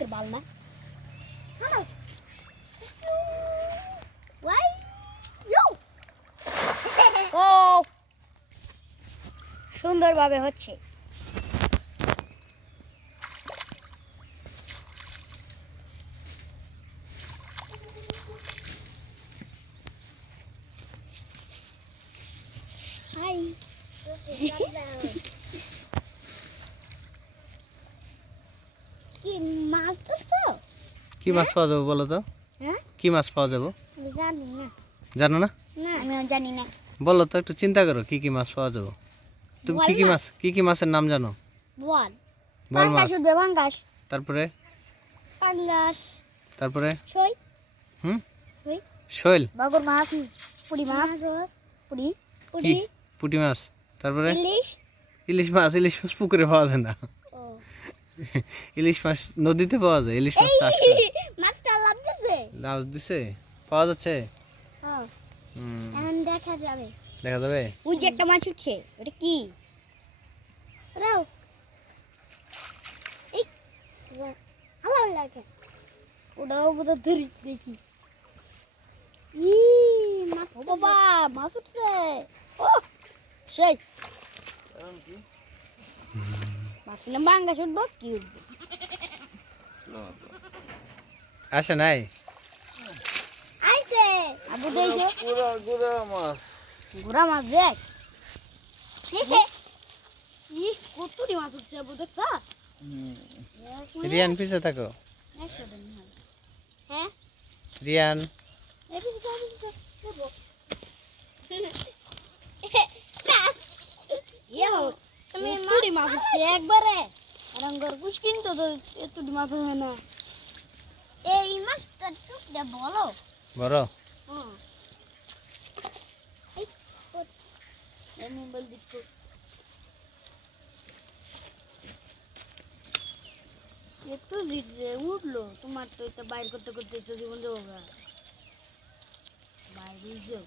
তোর বাল না ও সুন্দরভাবে হচ্ছে। হাই কি মাছ ধরছো? কি মাছ পাওয়া যাবে বলো তো? হ্যাঁ কি মাছ পাওয়া যাবে? জানি না। জানো না? না আমিও জানি না। বলো তো, একটু চিন্তা করো কি কি মাছ পাওয়া যাবে। তুমি কি কি মাছের নাম জানো? বল বল মাছ। পাঙ্গাস উঠবে পাঙ্গাস। তারপরে? পাঙ্গাস তারপরে? ছই হুম ছই শৈল। বাগর মাছ পুরি মাছ পুরি কি? পুরি পুঁটি মাছ। তারপরে? ইলিশ। ইলিশ মাছ পুকুরে পাওয়া যায় না। ও ইলিশ মাছ নদীতে পাওয়া যায়। ইলিশ মাছ চাষ করে। মাছটা লাভ দিছে। লাউ দিছে? পাওয়া যাচ্ছে? হ্যাঁ হুম, এখন দেখা যাবে। দেখা যাবে। ওই যে একটা মাছ উঠছে, ওটা কি? রাও এই ভালো লাগে। ওটাও বোধহয় ধরি দেখি। ই মাছ, ও বাবা মাছ উঠছে। ও সেই মাছলাম বাঙ্গাস উঠবো কি উঠবো। আসে নাই? আইছে আবু দেখো গুড়া মাছ। ঘোড়া মাছ দেখ। ই কতটি মাছ উঠছে আবু দেখছা? রিয়ান পিছে থাকো। হ্যাঁ রিয়ান। তুমি মাছ উঠছে একবারে রঙের কুছ কিন্তু তো এতটি মাছ হয় না। এই মাছটা টুকটা বলো বড়। হ্যাঁ এই মোবাইল দেখো একটু দিতে উঠলো তোমার তো এটা বাইর করতে করতে তো জীবন যাবো বাইরে যাও।